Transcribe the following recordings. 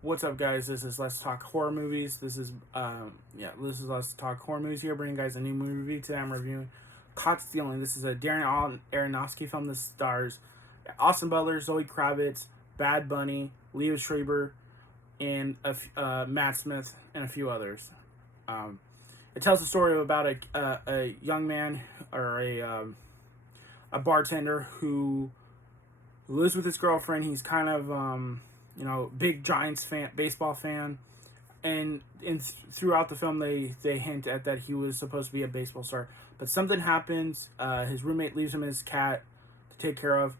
What's up, guys? This is Let's Talk Horror Movies. This is Let's Talk Horror Movies here, bringing you guys a new movie review. Today I'm reviewing Caught Stealing. This is a Darren Aronofsky film that stars Austin Butler, Zoe Kravitz, Bad Bunny, Leo Schreiber, and Matt Smith, and a few others. Um, it tells the story about a young man or a bartender who lives with his girlfriend. He's kind of big Giants fan, baseball fan, and throughout the film they hint at that he was supposed to be a baseball star, but something happens. His roommate leaves him his cat to take care of,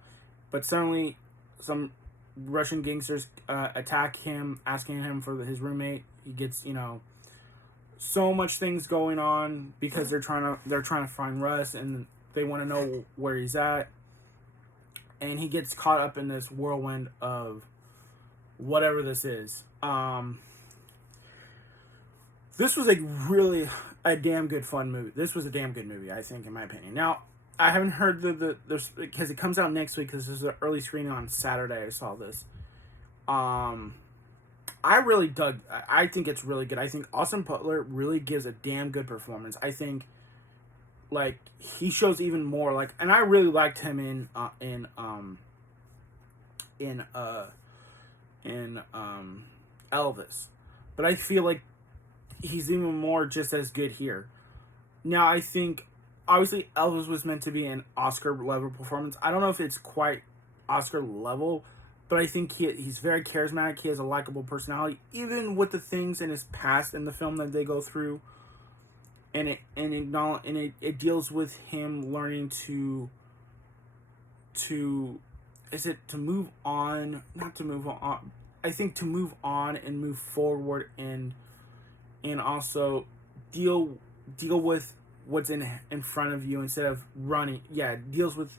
but suddenly some Russian gangsters attack him, asking him for his roommate. He gets so much things going on because they're trying to find Russ, and they want to know where he's at, and he gets caught up in this whirlwind of whatever this is. This was a damn good fun movie. This was a damn good movie, I think, in my opinion. Now, I haven't heard the because it comes out next week, because this is an early screening on Saturday. I saw this. I really dug. I think it's really good. I think Austin Butler really gives a damn good performance. I think he shows even more and I really liked him in Elvis, but I feel like he's even more just as good here. Now, I think obviously Elvis was meant to be an Oscar level performance. I don't know if it's quite Oscar level, but I think he's very charismatic. He has a likable personality, even with the things in his past in the film that they go through, and it deals with him learning to move on, not to move on. I think to move on and move forward, and also deal with what's in front of you instead of running. Yeah, deals with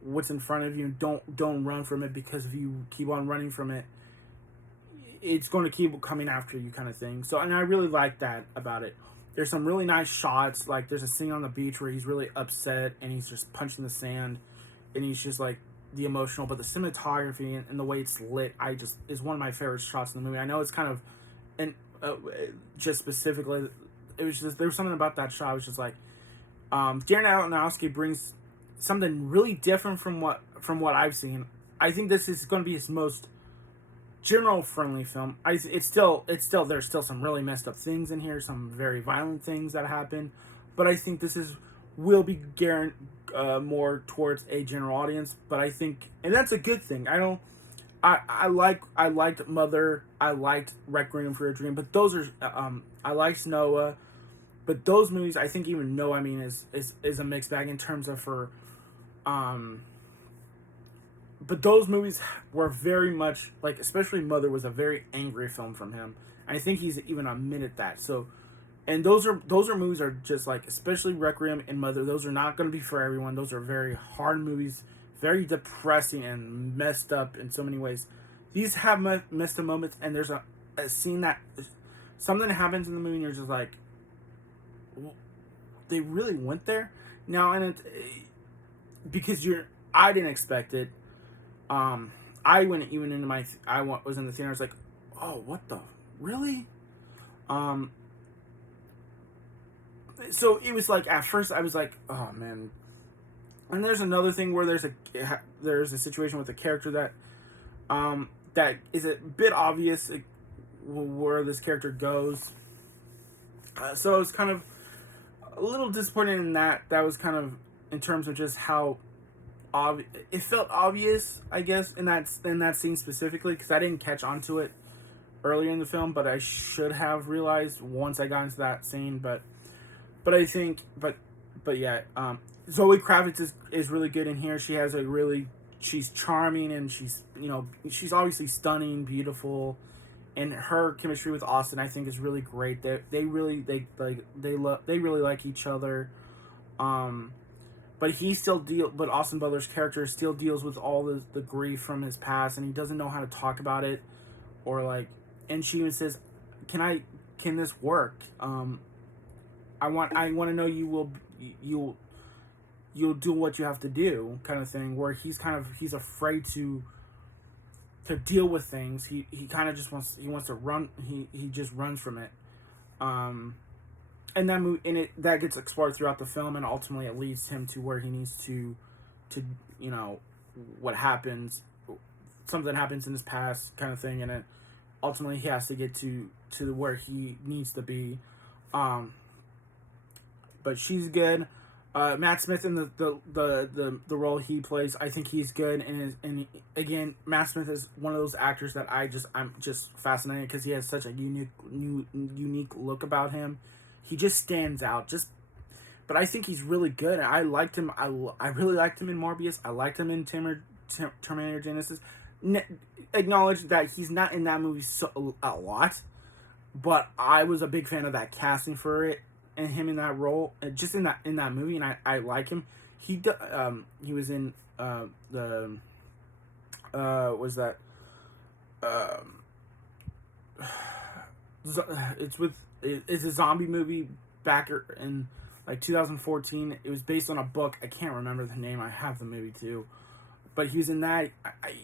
what's in front of you. Don't run from it, because if you keep on running from it, it's going to keep coming after you, kind of thing. So, and I really like that about it. There's some really nice shots. Like, there's a scene on the beach where he's really upset and he's just punching the sand, and he's just the emotional, but the cinematography and the way it's lit, is one of my favorite shots in the movie. I know it's kind of, and just specifically, it was just, there was something about that shot. It was just Darren Aronofsky brings something really different from what I've seen. I think this is going to be his most general friendly film. It's still there's still some really messed up things in here, some very violent things that happen, but I think will be more towards a general audience. But I think, and that's a good thing. I liked Mother, I liked Requiem for a Dream, but those are I liked Noah, but those movies, I think even Noah, is a mixed bag in terms of but those movies were very much especially Mother was a very angry film from him. And I think he's even admitted that. So, and those movies are just especially Requiem and Mother. Those are not going to be for everyone. Those are very hard movies, very depressing and messed up in so many ways. These have messed up moments, and there's a scene that something happens in the movie, and you're just they really went there now, and because I didn't expect it. I went even into was in the theater. I was like, oh, what the really? So it was at first I was like, oh man. And there's another thing where there's a situation with a character that is a bit obvious where this character goes. So I was kind of a little disappointed in that. That was kind of in terms of just how it felt obvious, I guess, in that scene specifically, because I didn't catch on to it earlier in the film, but I should have realized once I got into that scene. But I think, but yeah, Zoe Kravitz is really good in here. She has she's charming, and she's obviously stunning, beautiful, and her chemistry with Austin, I think, is really great. They really like each other. But but Austin Butler's character still deals with all the grief from his past, and he doesn't know how to talk about it, and she even says, can this work? I want to know you'll do what you have to do, kind of thing, where he's afraid to to deal with things. He kind of just wants to run. He just runs from it. And that movie in it that gets explored throughout the film, and ultimately it leads him to where he needs to what happens. Something happens in his past, kind of thing, and it ultimately he has to get to where he needs to be. But she's good. Matt Smith in the role he plays, I think he's good, and again, Matt Smith is one of those actors that I'm just fascinated because he has such a unique look about him. He just stands out. But I think he's really good. I liked him. I really liked him in Morbius. I liked him in Terminator Genesis. Acknowledge that he's not in that movie a lot, but I was a big fan of that casting for it. And him in that role, just in that movie, and I like him. He was in it's a zombie movie back in like 2014. It was based on a book. I can't remember the name. I have the movie too, but he was in that.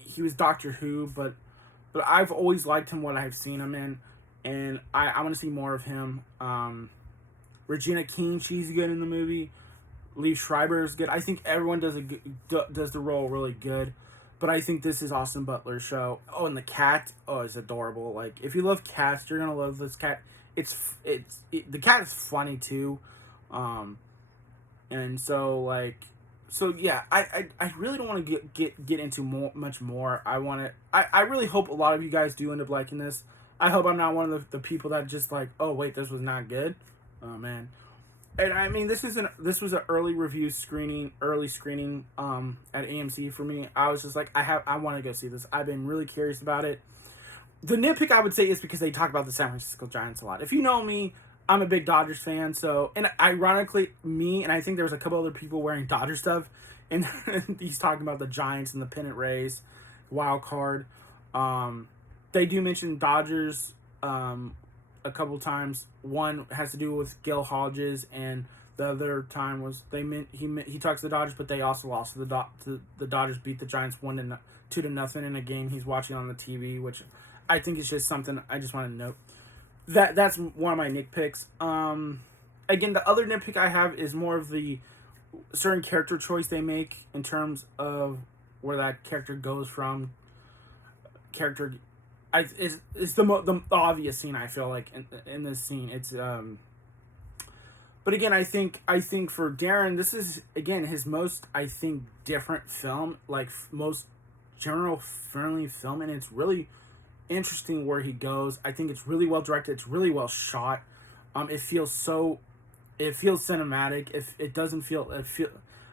He was Doctor Who, but I've always liked him what I've seen him in, and I want to see more of him. Regina King, she's good in the movie. Liev Schreiber is good. I think everyone does the role really good, but I think this is Austin Butler's show. Oh, and the cat, it's adorable. Like if you love cats, you're gonna love this cat. The cat is funny too, and so yeah. I really don't want to get into much more. I really hope a lot of you guys do end up liking this. I hope I'm not one of the people that just like, oh wait, this was not good. Oh man, and I mean this was an early screening at AMC for me. I was just like I want to go see this. I've been really curious about it. The nitpick I would say is because they talk about the San Francisco Giants a lot. If you know me, I'm a big Dodgers fan. So, and ironically, me and I think there was a couple other people wearing Dodger stuff, and he's talking about the Giants and the pennant race, wild card. They do mention Dodgers a couple times. One has to do with Gil Hodges, and the other time was he talks to the Dodgers, but they also lost to the Dodgers beat the Giants 2-0 in a game he's watching on the TV, which I think is just something I just want to note. That's one of my nitpicks. Again, the other nitpick I have is more of the certain character choice they make in terms of where that character goes from. It's the obvious scene. I feel like in this scene, it's But again, I think for Darren, this is again his most different film, like most general friendly film, and it's really interesting where he goes. I think it's really well directed. It's really well shot. It feels cinematic. If it doesn't feel,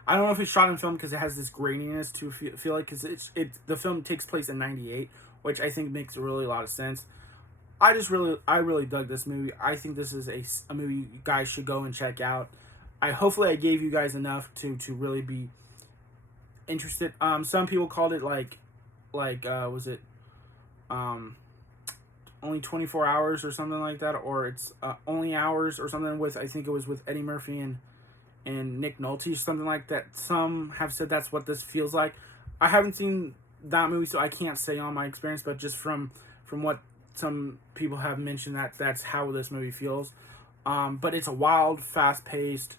I don't know if it's shot in film because it has this graininess to feel like, because the film takes place in '98, which I think makes a lot of sense. I really dug this movie. I think this is a movie you guys should go and check out. Hopefully I gave you guys enough to really be interested. Some people called it was it only 24 hours or something like that, or it's only hours or something with, I think it was with Eddie Murphy and Nick Nolte, something like that. Some have said that's what this feels like. I haven't seen that movie, so I can't say on my experience, but just from what some people have mentioned, that's how this movie feels. But it's a wild, fast-paced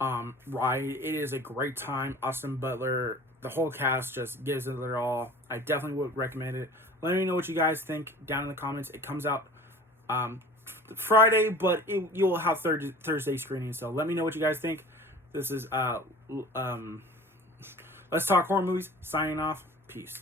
ride. It is a great time. Austin Butler, the whole cast just gives it their all. I definitely would recommend it. Let me know what you guys think down in the comments. It comes out Friday, but you'll have Thursday screening. So let me know what you guys think. This is Let's Talk Horror Movies. Signing off. Peace.